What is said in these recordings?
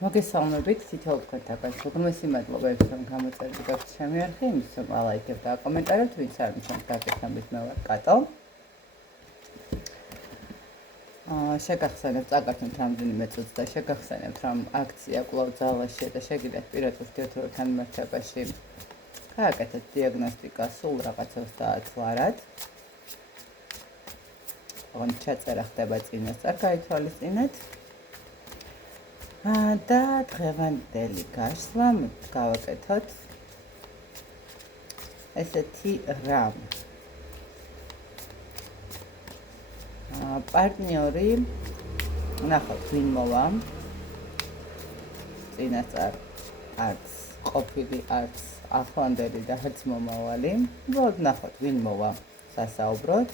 მოგესალმებით, თითოეულ თქვენთაგან უღრმესი მადლობა რომ გამოწერდი გაქვთ ჩემი არხი, იმის რომ ალაიქებთ და აკომენტარებთ, ვინც არ მჩვენთ გაკეთებით მე ვარ კატო. შეგახსენებთ, წაგართმევთ რამდენიმე წუთს და შეგახსენებთ, რომ აქცია კვლავ ძალაშია და შეგიძლიათ პირადად ურთიერთობებთან მიმართებაში გააკეთეთ დიაგნოსტიკა სულ რაღაცას დაათვალათ. ოღონდ ჩაწერა ხდება წინასწარ, გაითვალისწინეთ. და დღევანდელი გაშლა გავაკეთოთ ესეთი რამ. პარტნიორი ნახოთ ვინ მოვა. წინასწარ არც ყოფილი, არც ახლანდელი და არც მომავალი. უბრალოდ ნახოთ ვინ მოვა სასაუბროთ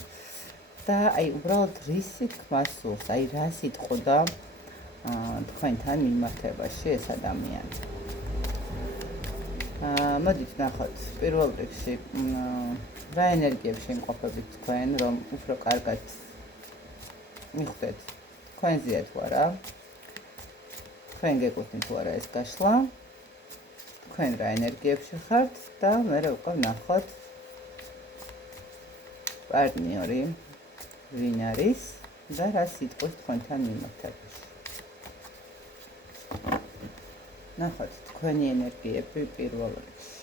და აი უბრალოდ რის თქმა სურს, აი რა სიტყვა თქვენთან მიმართებაში ეს ადამიანი. მოდით ნახოთ პირველ რიგში რა ენერგიებში იმყოფებით თქვენ, რომ უფრო კარგად მიხვდეთ თქვენზეა თუ არა. თქვენ გეკუთვნით თუ არა ეს გაშლა. თქვენ რა ენერგიებში ხართ და მე უკვე ნახოთ პარტნიორი ვინ არის და რა სიტყვის თქვენთან მიმართებაში. ნახოთ თქვენი ენერგიები პირველ რიგში.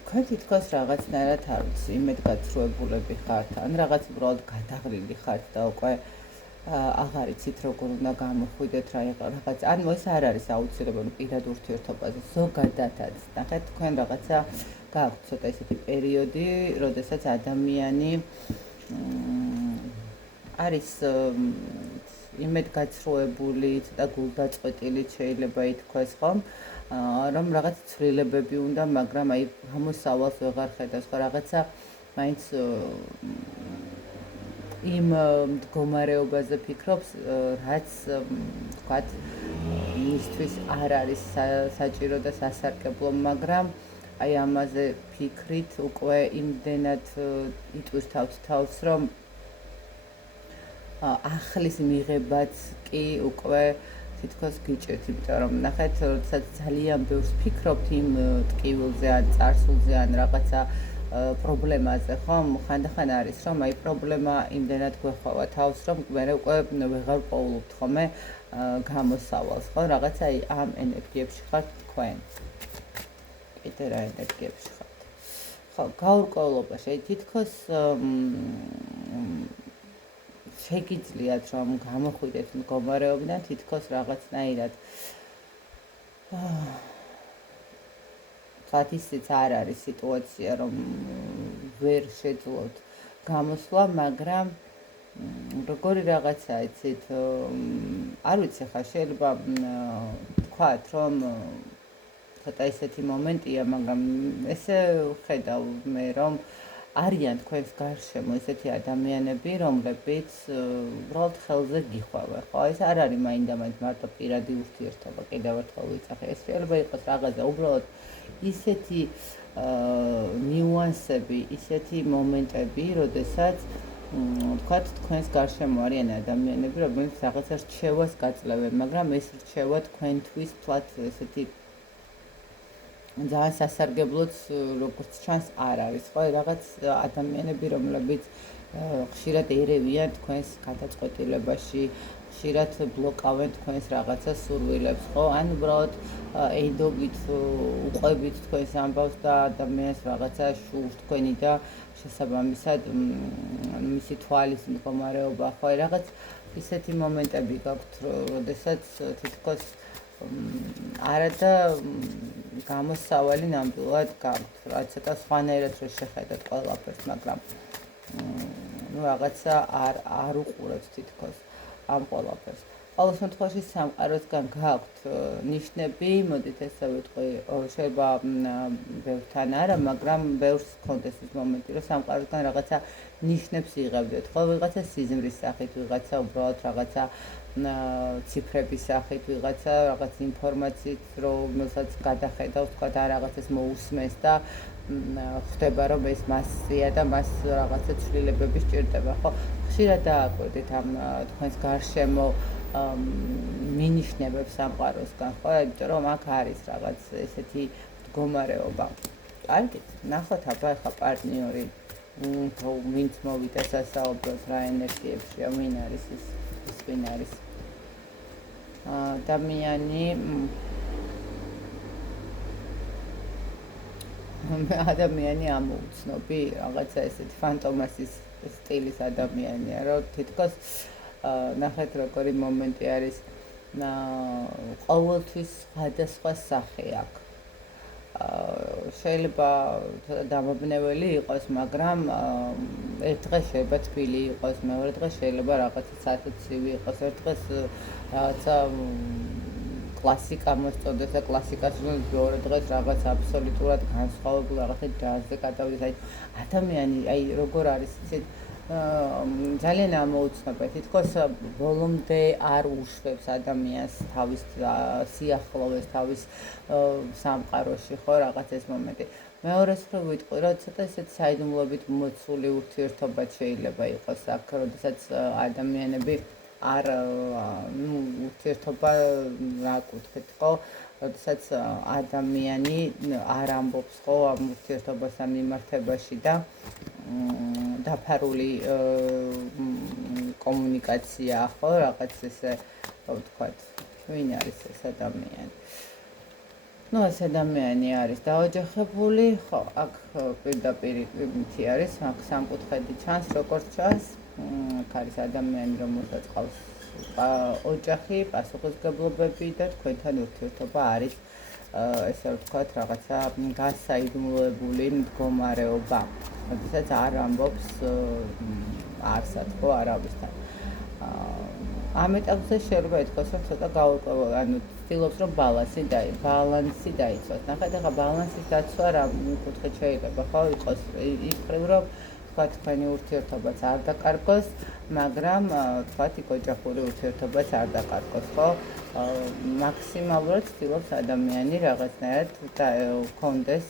თქვენ თითქოს რაღაცნაირად არ ვიცი, იმედგაცრუებულები ხართ, ან რაღაც უბრალოდ გადაღლილი ხართ და უკვე აღარ იცით როგორ უნდა გამოხვიდეთ რაღაც. ანუ ეს არ არის აუცილებელი პირად ურთიერთობაზე, ზოგადადაც. ნახეთ, თქვენ რაღაცა გააქვთ ცოტა ისეთი პერიოდი, როდესაც ადამიანი არის იმედგაცრუებული, ცოტა გულდაწყვეტილი შეიძლება ითქვას, ხომ? რომ რაღაც ცვლილებები უნდა, მაგრამ აი გამოსავალს ვეღარ ხედავს, ხო რაღაცა მაინც იმ მდგომარეობაზე ფიქრობს, რაც ვთქვათ, მისთვის არ არის საჭირო და სასარგებლო, მაგრამ აი ამაზე ფიქრით უკვე იმდენად იტყვის თავს, რომ ახლის მიღებაც კი უკვე თითქოს გიჭირთ, იმიტომ რომ ნახეთ, როდესაც ძალიან ბევრს ფიქრობთ იმ ტკივილზე ან წარსულზე ან რაღაცა პრობლემაზე, ხომ? ხანდახან არის, რომ აი პრობლემა იმდენად გვეხვევა თავს, რომ მე უკვე ვეღარ პოულობთ ხოლმე გამოსავალს, ხო? რაღაცა აი ამ ენერგიებში ხართ თქვენ. კიდე რა ენერგიებში ხართ? ხო, გაურკვევლობაში აი თითქოს შეგიძლიათ რომ გამოხვიდეთ მდგომარეობიდან თითქოს რაღაცნაირად თქვათ ისიც არ არის სიტუაცია რომ ვერ შეძლოთ გამოსვლა, მაგრამ როგორი რაღაცა იცით, არ ვიცი ხა შეიძლება თქვათ რომ ცოტა ისეთი მომენტია, მაგრამ ესე ვხედავ მე რომ არიან თქვენს გარშემო ესეთი ადამიანები, რომლებიც უბრალოდ ხელზე გიხვევენ, ხო? ეს არ არის მაინდამაინც მარტო პირადი ურთიერთობა, კიდევ ერთხელ ვიწახე. ეს შეიძლება იყოს რაღაცა უბრალოდ ისეთი ნიუანსები, ისეთი მომენტები, როდესაც თქვათ თქვენს გარშემო არიან ადამიანები, რომლებიც რაღაცა რჩევას გაძლევენ, მაგრამ ეს რჩევა თქვენთვის თქვათ ესეთი ძალიან სასარგებლოც როგორც ჩანს არ არის, ხო? რაღაც ადამიანები, რომლებიც ხშირად ერევიან თქვენს გადაწყვეტილებაში, ხშირად ბლოკავენ თქვენს რაღაცა სურვილებს, ხო? ან უბრალოდ ეიდობით, უყვებით თქვენს ამბავს და ადამიანს რაღაცა შურს თქვენი და შესაბამისად მისი თვალის მდგომარეობა, ხო? რაღაც ისეთი მომენტები გაქვთ, როდესაც თითქოს არადა გამოსავალი ნამდვილად გაქვთ, რაც ცოტა სხვანაირად რო შეხედოთ ყველაფერს, მაგრამ რაღაცა არ უყურებთ თითქოს ამ ყველაფერს. ყოველ შემთხვევაში სამყაროსგან გაქვთ ნიშნები, მოდით ესე ვიტყვი, შეიძლება ბევრთან არა, მაგრამ ბევრს გქონდეს ის მომენტი, რომ სამყაროსგან რაღაცა ნიშნებს იღებდეთ, ხო? ვიღაცა სიზმრის სახით, ვიღაცა უბრალოდ რაღაცა ციფრების სახით, ვიღაცა რაღაც ინფორმაციით, რომელსაც გადახედავს, თქვა და რაღაცას მოусმეს და ხვდება რომ ეს მასია და მას რაღაცა ცვლილებები სჭირდება, ხო? ხშირად დააკვირდით ამ თქვენს გარშემო მინიშნებებს სამყაროსგან, ხო? იმიტომ რომ აქ არის რაღაც ესეთი მდგომარეობა. კარგით, ნახოთ აბა ახლა პარტნიორი ვინც მოვიდა სასაუბროდ რა ენერგიებშია, ვინ არის ის ვინ არის ადამიანი ადამიანი ამოუცნობი, რაღაცა ესეთი ფანტომასის სტილის ადამიანია, რომ თითქოს ნახეთ როგორი მომენტი არის ყოველთვის სხვადასხვა სახე აქვს. შეიძლება დამაბნეველი იყოს, მაგრამ ერთ დღეს შეიძლება თბილი იყოს, მეორე დღეს შეიძლება რაღაცა სათოცივი იყოს, ერთ დღეს რაღაცა კლასიკა მოსწონდეს და კლასიკას მეორე დღეს რაღაც აბსოლუტურად განსხვავებული რაღაცა ჯაზზე გადავიდეს. აი ადამიანი, აი როგორ არის იცით, ძალიან ამოუცნობია, თითქოს ბოლომდე არ უშვებს ადამიანს თავის სიახლოვეს, თავის სამყაროში, ხო, რაღაც ეს მომენტი. მეორეს მხრივ ვიტყვი, რომ ცოტა ესეთ საიდუმლოებით მოცული ურთიერთობა შეიძლება იყოს აქ, როდესაც ადამიანები არ ურთიერთობა რა კუთხით, ხო? როდესაც ადამიანი არ ამბობს, ხო, ამ ურთიერთობასთან მიმართებაში და დაფარული კომუნიკაცია, ხო, რაღაც ესე, რა ვთქვათ, ვინ არის ეს ადამიანი? ეს ადამიანი არის დაოჯახებული, ხო, აქ პირდაპირ იმითი არის, აქ სამკუთხედი ჩანს, როგორც ჩანს. აქ არის ადამიანი, რომელსაც ყავს ოჯახი, პასუხისმგებლობები და თქვენთან ურთიერთობა არის, ესე ვთქვათ, რაღაცა გასაიდუმლოებული მდგომარეობა. როდესაც არ ამბობს არსად, ხო, არავისთან. ამ ეტაპზე შეიძლება ითქვას, რომ ცოტა გაურკვეველი, ანუ ცდილობს, რომ ბალანსი დაიცვას. ნახეთ, ახლა ბალანსის დაცვა რა კუთხით შეიძლება, ხო, იყოს ის მხრივ, რომ თქვა თქვენი ურთიერთობაც არ დაკარგოს, მაგრამ თქვა იქ ოჯახური ურთიერთობაც არ დაკარგოს, ხო? მაქსიმალურად ცდილობს ადამიანი რაღაცნაირად გქონდეს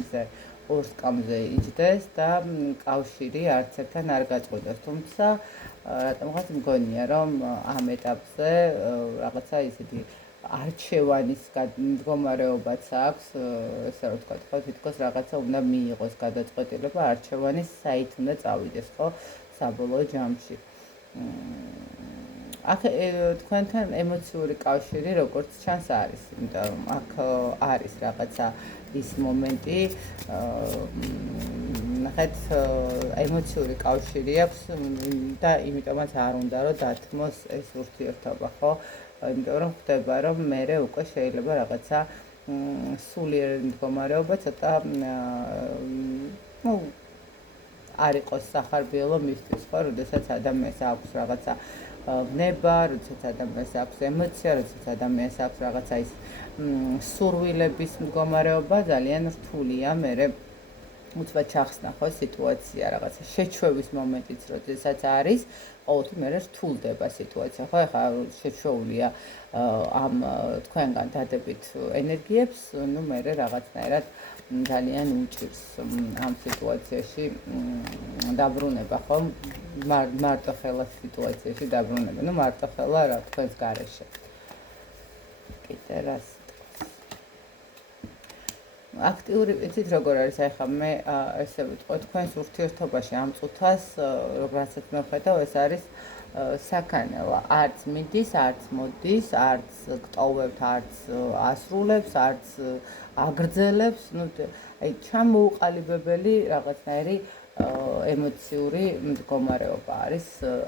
ესე ორსკამზე იჯდეს და კავშირი არც ერთთან არ გაწყვეტოს. თუმცა რატომღაც მგონია, რომ ამ ეტაპზე რაღაცა ისეთი არჩევანის მდგომარეობაც აქვს, ესე რომ ვთქვათ, ხო, თითქოს რაღაცა უნდა მიიღოს გადაწყვეტილება, არჩევანის საით უნდა წავიდეს, ხო, საბოლოო ჯამში. აქ თქვენთან ემოციური კავშირი როგორც ჩანს არის, იმიტომ რომ აქ არის რაღაცა ის მომენტი, ნახეთ, ემოციური კავშირი აქვს და იმიტომაც არ უნდა რომ დათმოს ეს ურთიერთობა, ხო? იმიტომ რომ ხდება, რომ მერე უკვე შეიძლება რაღაცა სულიერი მდგომარეობა ცოტა არ იყოს სახარბიელო მისთვის, ხო, როდესაც ადამიანს აქვს რაღაცა ვნება, როდესაც ადამიანს აქვს ემოცია, როდესაც ადამიანს აქვს რაღაცა ის სურვილების მდგომარეობა, ძალიან რთულია მერე უცბად ჩახსნა, ხო, სიტუაცია, რაღაცა შეჩვევის მომენტიც, როდესაც არის, ყოველთვის მერე რთულდება სიტუაცია, ხო, ეხლა შეჩვეულია ამ თქვენგან დადებით ენერგიებს, მერე რაღაცნაირად ძალიან უჭირს ამ სიტუაციაში დაბრუნება, ხო? მარტო ხელა სიტუაციაში დაბრუნება. მარტო ხელა რა თქვენს გარეშე. კიდე რას აქტიური, იცით როგორ არის, ახლა მე ესე ვიტყვი, თქვენს ურთიერთობაში ამ წუთას, რასაც მე ვხედავ, ეს არის საქანელა. არც მიდის, არც მოდის, არც გტოვებთ, არც ასრულებს, არც აგრძელებს, აი ჩამოუყალიბებელი რაღაცნაირი ემოციური მდგომარეობა არის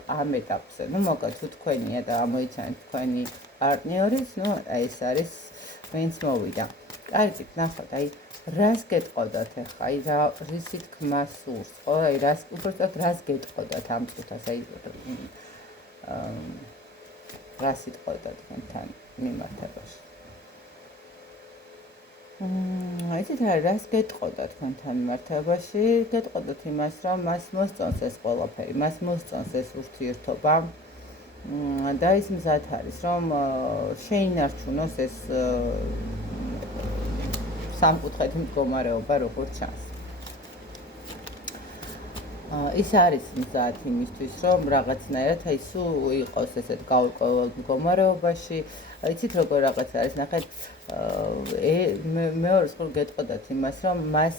ამ ეტაპზე. მოკლედ, თუ თქვენია და ამოიცანეთ თქვენი პარტნიორის, აი ეს არის ვინც მოვიდა. კარგით, ნახოთ, აი რას გეტყოდათ ახლა, აი რისი თქმა სურს, ხო? აი უბრალოდ რას გეტყოდათ ამ წუთას, აი რას იტყოდათ თქვენთან მიმართებაში. იცით რას გეტყოდათ თქვენთან მიმართებაში? გეტყოდათ იმას, რომ მას მოსწონს ეს ყველაფერი, მას მოსწონს ეს ურთიერთობა და ის მზად არის, რომ შეინარჩუნოს ეს სამკუთხედი მდგომარეობა როგორც ჩანს. ის არის მზად იმისთვის, რომ რაღაცნაირად აი სულ იყოს ესეთ გაურკვეველ მდგომარეობაში. იცით როგორ რაღაც არის, ნახეთ, მეორე მხრივ გეტყოდათ იმას, რომ მას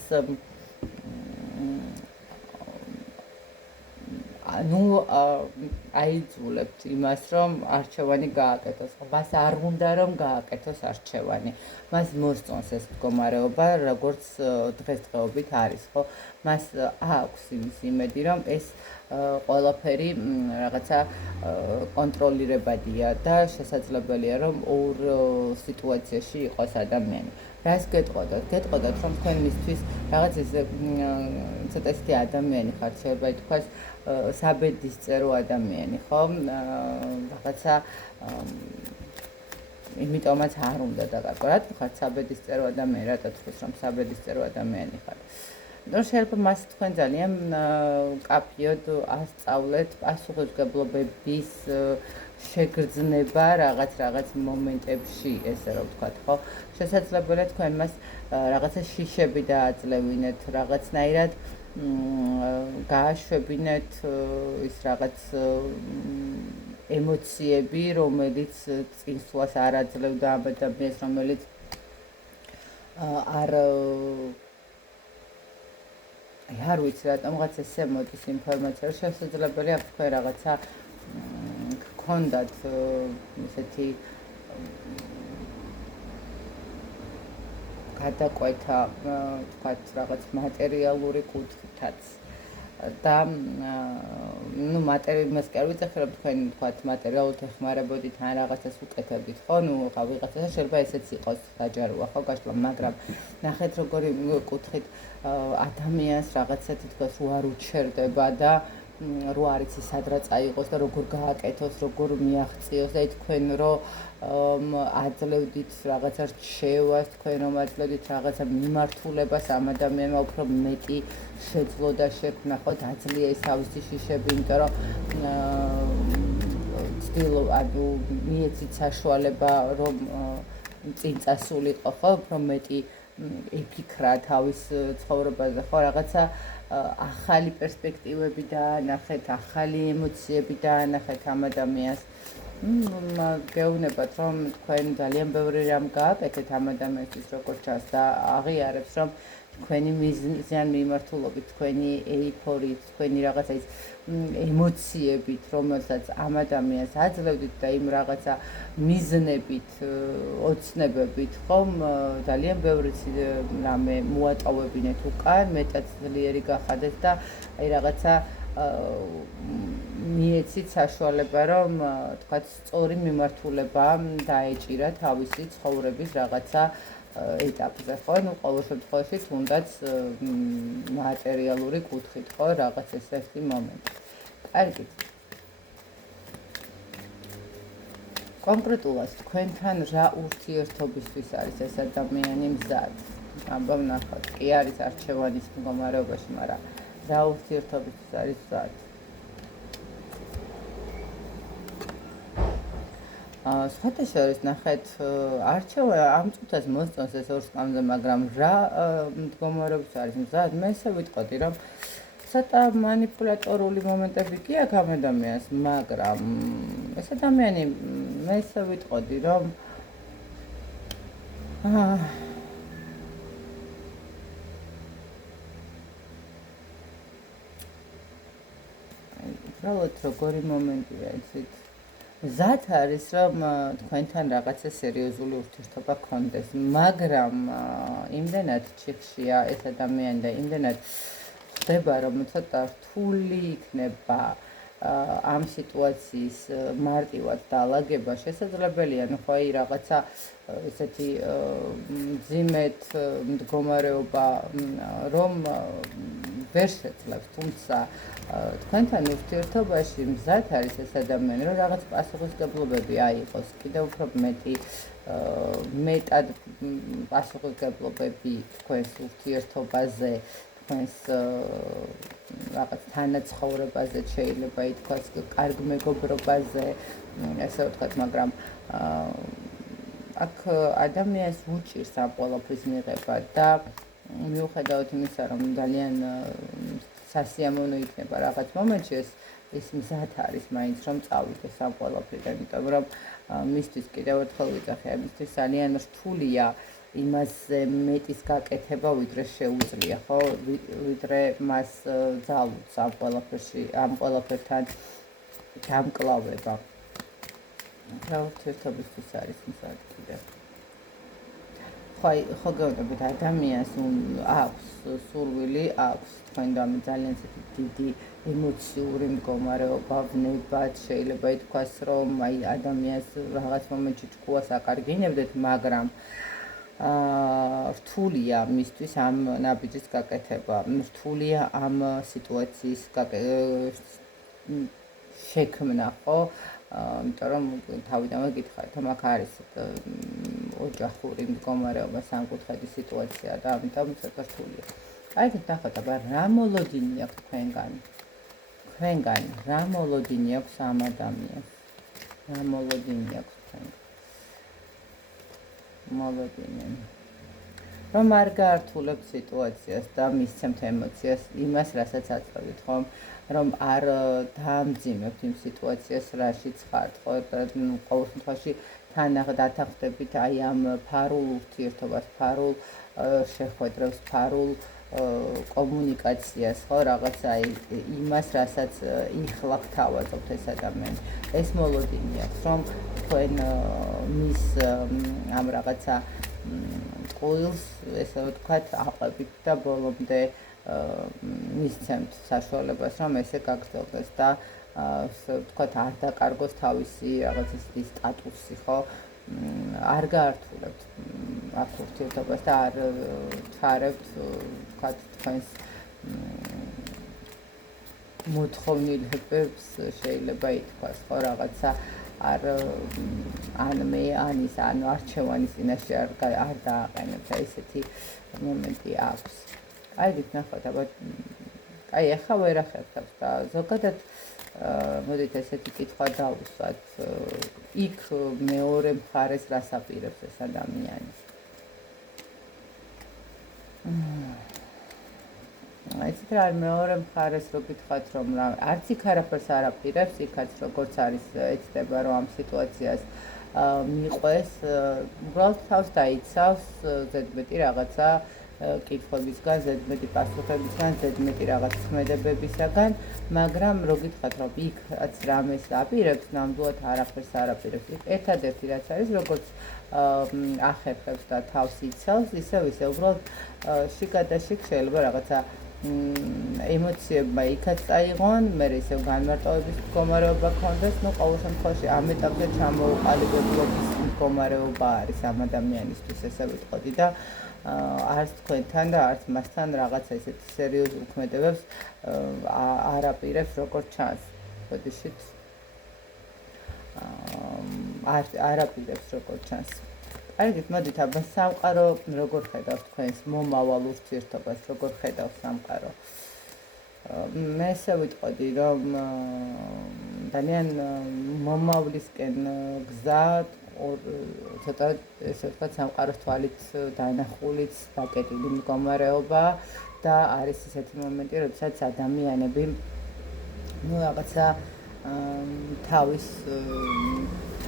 აიძულებთ იმას, რომ არჩევანი გააკეთოს. მას არ უნდა რომ გააკეთოს არჩევანი. მას მოსწონს ეს მდგომარეობა, როგორც დღესდღეობით არის, ხო? მას აქვს იმის იმედი, რომ ეს ყველაფერი რაღაცა კონტროლირებადია და შესაძლებელია, რომ ორ სიტუაციაში იყოს ადამიანი. რას გეტყოდოთ? გეტყოდოთ, რომ თქვენ მისთვის რაღაც ესე ცოტა ისეთი ადამიანი ხართ, შეიძლება ითქვას საბედისწერო ადამიანი, ხო? რაღაცა იმიტომაც არ უნდა დაგარკვე. რატომ ხართ საბედისწერო ადამიანი? რატო თქვით, რომ საბედისწერო ადამიანი ხართ? ნუ შეიძლება მას თქვენ ძალიან კაფიოდ ასწავლეთ პასუხისმგებლობების შეგრძნება რაღაც მომენტებში, ესე რომ ვთქვათ, ხო? შესაძლებელია თქვენ მას რაღაცა შიშები დააძლევინეთ, რაღაცნაირად გააშვებინეთ ის რაღაც ემოციები, რომელიც წინსვლას არ აძლევდა ამ ადამიანს, რომელიც არ ვიცი რატომღაც ესე მოდის ინფორმაცია, რომ შესაძლებელია თქვენ რაღაცა გქონდათ ესეთი გადაკვეთა, თქვათ, რაღაც მატერიალური კუთხითაც და ნუ იმას კი არ ვიცი, რომ თქვენ თქვათ მატერიალურად ეხმარებოდით ან რაღაცას უკეთებდით, ხო? ნუ ვიღაცა შეიძლება ესეც იყოს საჯაროა, ხო, გაშლა, მაგრამ ნახეთ როგორი კუთხით ადამიანს რაღაცა თითქოს არ უჩერდება და რო არ იცი სადღა წაიღოს და როგორ გააკეთოს, როგორ მიაღწიოს და თქვენ რომ აძლევდით რაღაცა რჩევას, თქვენ რომ აძლევდით რაღაცა მიმართულებას ამ ადამიანმა უფრო მეტი შეძლო და შექმნა, ხო, დაძლია ის თავისი შიშები, იმიტომ რომ ანუ მიეცით საშუალება რომ წინ წასულიყო, ხო, უფრო მეტი იფიქრა თავის ცხოვრებაზე, ხო, რაღაცა ახალი პერსპექტივები დაანახეთ, ახალი ემოციები დაანახეთ ამ ადამიანს. გეუბნებათ, რომ თქვენ ძალიან ბევრი რამ გააკეთეთ ამ ადამიანისთვის, როგორც ჩანს და აღიარებს, რომ თქვენი მიზნიან მიმართულობით, თქვენი ეიფორიით, თქვენი რაღაცა ის ემოციებით, რომელსაც ამ ადამიანს აძლევდით და იმ რაღაცა მიზნებით, ოცნებებით, ხომ ძალიან ბევრი რამე მოატოვებინეთ უკან, მეტად ძლიერი გახადეთ და აი რაღაცა მიეცით საშუალება, რომ თქვათ, სწორი მიმართულება დაეჭირა თავისი ცხოვრების რაღაცა ეტაპზე, ხო? ნუ ყოველ შემთხვევაში თუნდაც მატერიალური კუთხით, ხო, რაღაც ესეთი მომენტი. კარგი. კონკრეტულად თქვენთან რა ურთიერთობისთვის არის ეს ადამიანი მზად? ამბავ ნახოთ, კი არის არჩევანის მდგომარეობაში, მაგრამ რა ურთიერთობისთვის არის მზად? სხვათა შორის ნახეთ, ამ წუთას მოსწონს ეს ორ სკამზე, მაგრამ რა მდგომარეობის არის მზად? მე ესე ვიტყოდი, რომ ცოტა მანიპულატორული მომენტები კი აქვს ამ ადამიანს, მაგრამ ეს ადამიანი მე ესე ვიტყოდი, რომ უბრალოდ როგორი მომენტია, იცით? მზად არის, რომ თქვენთან რაღაცა სერიოზული ურთიერთობა გქონდეს, მაგრამ იმდენად ჩიხშია ეს ადამიანი და იმდენად ხდება, რომ ცოტა რთული იქნება ამ სიტუაციის მარტივად დაალაგება, შესაძლებელია, ნუ ხო, რაღაცა ესეთი მძიმედ მდგომარეობა, რომ ვერ შეძლებს, თუმცა თქვენთან ურთიერთობაში მზად არის ეს ადამიანი, რომ რაღაც პასუხისმგებლობები აიღოს, კიდევ უფრო მეტად პასუხისმგებლობები თქვენს ურთიერთობაზე, თქვენს რაღაც თანაცხოვრებაზე შეიძლება ითქვას, კარგ მეგობრობაზე, ესე ვთქვათ, მაგრამ აქ ადამიანს უჭირს ამ ყველაფრის მიღება და მიუხედავად იმისა, რომ ძალიან სასიამოვნო იქნება რაღაც მომენტში ეს მზად არის მაინც რომ წავიდეს ამ ყველაფრიდან, იმიტომ რომ მისთვის კიდევ ერთხელ ვიძახე, მისთვის ძალიან რთულია იმაზე მეტის გაკეთება, ვიდრე შეუძლია, ხო? ვიდრე მას ძალუძს ამ ყველაფერთან დამკლავება. რა ურთიერთობისთვის არის მზად კიდევ? ხო გეუბნებით, ადამიანს აქვს სურვილი, აქვს თქვენ ძალიან დიდი ემოციური მდგომარეობა, ვნებად, შეიძლება ითქვას, რომ აი ადამიანს რაღაც მომენტში ჭკუას აკარგინებდეთ, მაგრამ რთულია მისთვის ამ ნაბიჯის გაკეთება, რთულია ამ სიტუაციის შექმნა, ხო? იმიტომ რომ თავიდანვე გითხარით, რომ აქ არის ოჯახური მდგომარეობა, სამკუთხედი სიტუაცია და ამიტომ ცოტა რთულია. აიგეთ ნახოთ, აბა რა მოლოდინი აქვს თქვენგან? რა მოლოდინი აქვს ამ ადამიანს? რა მოლოდინი აქვს თქვენგან? მოლოდინი. რომ არ გაართულებთ სიტუაციას და მისცემთ ემოციას, იმას, რასაც აწევით, ხო? რომ არ დაამძიმებთ იმ სიტუაციას, რაშიც ხართ, ხო? ყოველ შემთხვევაში თან დათანხმდებით აი ამ ფარულ ურთიერთობას, ფარულ შეხვედრებს, ფარულ კომუნიკაციას, ხო? რაღაცა იმას, რასაც იხლა გთავაზობთ ეს ადამიანი. ეს მოლოდინი აქვს, რომ თქვენ მის ამ რაღაცა ტყუილს, ესე ვთქვათ, აყვებით და ბოლომდე მისცემთ საშუალებას, რომ ესე გაგრძელდეს და ასე ვთქვათ, არ დაკარგოს თავისი რაღაც ისეთი სტატუსი, ხო? არ გაართულებთ აქ ურთიერთობას და არ ჩარევთ, ვთქვათ, თქვენს მოთხოვნილებებს შეიძლება ითქვას, ხო, რაღაცა ან მე ან ის ანუ არჩევანის წინაშე არ დააყენებთ, ესეთი მომენტი აქვს. აიგეთ ნახოთ, აბა აი ახლა ვერ ახერხებს და ზოგადად მოდით ესეთი კითხვა დავუსვათ, იქ მეორე მხარეს რას აპირებს ეს ადამიანი? იცით რა, მეორე მხარეს რო გითხრათ, რომ არც იქ არაფერს არ აპირებს, იქაც როგორც არის ეცდება, რომ ამ სიტუაციას მიყვეს, უბრალოდ თავს დაიცავს ზედმეტი რაღაცა კითხვებისგან, ზედმეტი პასუხებისგან, ზედმეტი რაღაც ქმედებებისგან, მაგრამ რო გითხრათ, რომ იქაც რამეს აპირებს, ნამდვილად არაფერს არ აპირებს. ერთადერთი რაც არის, როგორც ახერხებს და თავს იცავს, ისევ უბრალოდ შიგადაშიგ შეიძლება რაღაცა ემოციებმა იქაც წაიღონ, მე ისევ განმარტოვების მდგომარეობა ქონდეს, ნუ ყოველ შემთხვევაში ამ ეტაპზე ჩამოუყალიბებლობის მდგომარეობა არის ამ ადამიანისთვის, ესე ვიტყოდი და არც თქვენთან და არც მასთან რაღაცა ესეთი სერიოზულ ქმედებებს არ აპირებს, როგორც ჩანს. ბოდიშით არ აპირებს, როგორც ჩანს. აიგეთ, მოდით აბა სამყარო როგორ ხედავს თქვენს მომავალ ურთიერთობას, როგორ ხედავს სამყარო? მე ესე ვიტყოდი, რომ ძალიან მომავლისკენ გზა ცოტა ესე ვთქვათ, სამყაროს თვალით დანახულიც დაკეტილი მდგომარეობა და არის ესეთი მომენტი, როდესაც ადამიანები რაღაცა თავის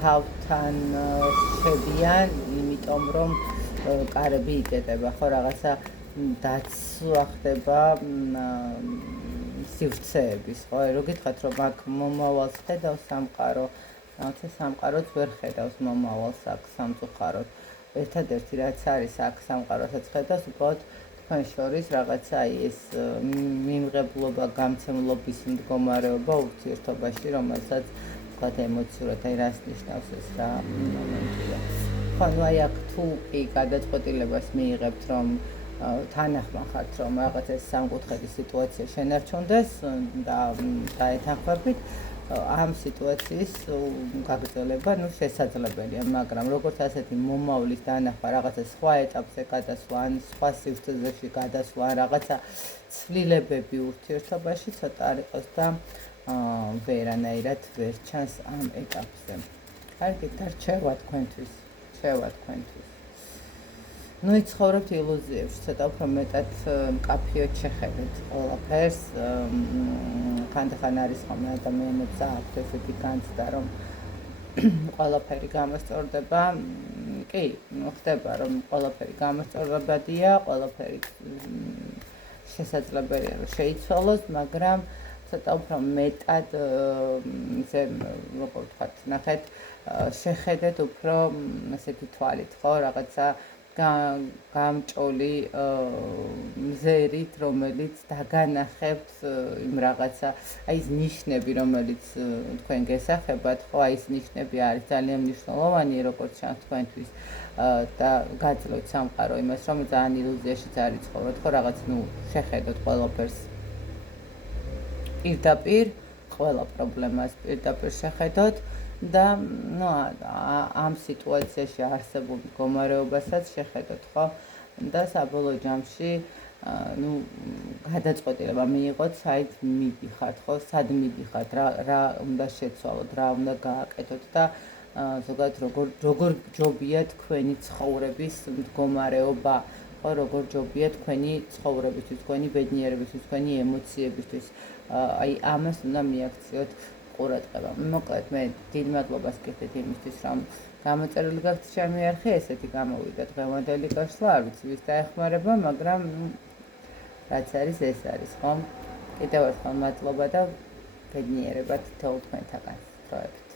თავთან შედიან, იმიტომ რომ კარები იკეტება, ხო, რაღაცა დაცვა ხდება სივრცეების, ხო, რო გითხრათ, რომ აქ მომავალს ხედავს სამყარო, რაღაცა სამყაროც ვერ ხედავს მომავალს აქ სამწუხაროდ. ერთადერთი რაც არის აქ სამყაროსაც ხედავს, უბრალოდ თქვენ შორის რაღაცა ეს მიმღებლობა, გამცემლობის მდგომარეობა ურთიერთობაში, რომელსაც ვთქვათ ემოციურად, აი რას ნიშნავს ეს რა მომენტია. ხო, ნუ აი აქ თუ კი გადაწყვეტილებას მიიღებთ, რომ თანახმა ხართ, რომ რაღაც ეს სამკუთხედი სიტუაცია შენარჩუნდეს და დაეთანხმებით, ამ სიტუაციის გაგრძელება, ნუ შესაძლებელია, მაგრამ როგორც ასეთი მომავლის დანახვა, რაღაცა სხვა ეტაპზე გადასვლა, ან სხვა სივრცეებში გადასვლა, რაღაცა ცვლილებები ურთიერთობაში ცოტა არ იყოს და ვერანაირად ვერ ჩანს ამ ეტაპზე. კარგი, დარჩევა თქვენთვის. რჩევა თქვენთვის. ნუ იცხოვრებთ ილუზიებში, ცოტა უფრო მეტად მკაფიოდ შეხედეთ ყველაფერს. ხანდახან არის ხოლმე ადამიანებს აქვთ ესეთი განცდა, რომ ყველაფერი გამოსწორდება. კი, ხდება, რომ ყველაფერი გამოსწორებადია, ყველაფერი შესაძლებელია, რომ შეიცვალოს, მაგრამ ცოტა უფრო მეტად ისე, როგორ ვთქვათ, ნახეთ, შეხედეთ უფრო ესეთი თვალით, ხო, რაღაცა გამჭოლი მზერით, რომელიც დაგანახებთ იმ რაღაცა, აი ეს ნიშნები, რომელიც თქვენ გესახებათ, ხო, აი ეს ნიშნები არის ძალიან მნიშვნელოვანი, როგორც ჩანს თქვენთვის და გაძლევთ სამყარო იმას, რომ ძალიან ილუზიაშიც არ იცხოვროთ, ხო, რაღაც შეხედოთ ყველაფერს პირდაპირ, ყველა პრობლემას პირდაპირ შეხედოთ და ამ სიტუაციაში არსებულ მდგომარეობასაც შეხედოთ, ხო? და საბოლოო ჯამში გადაწყვეტილება მიიღოთ, საით მიდიხართ, ხო? სად მიდიხართ, რა უნდა შეცვალოთ, რა უნდა გააკეთოთ და ზოგადად როგორ ჯობია თქვენი ცხოვრების მდგომარეობა, ხო, როგორ ჯობია თქვენი ცხოვრებისთვის, თქვენი ბედნიერებისთვის, თქვენი ემოციებისთვის. აი ამას უნდა მიაქციოთ ყურადღება. მოკლედ მე დიდ მადლობას გიხდით იმისთვის, რომ გამოწერილი გაქვთ ჩემი არხი, ესეთი გამოვიდა დღევანდელი გაშლა, არ ვიცი ვის დაეხმარება, მაგრამ რაც არის ეს არის, ხო? კიდევ ერთხელ მადლობა და ბედნიერება თითოეულ თქვენთაგან. დროებით.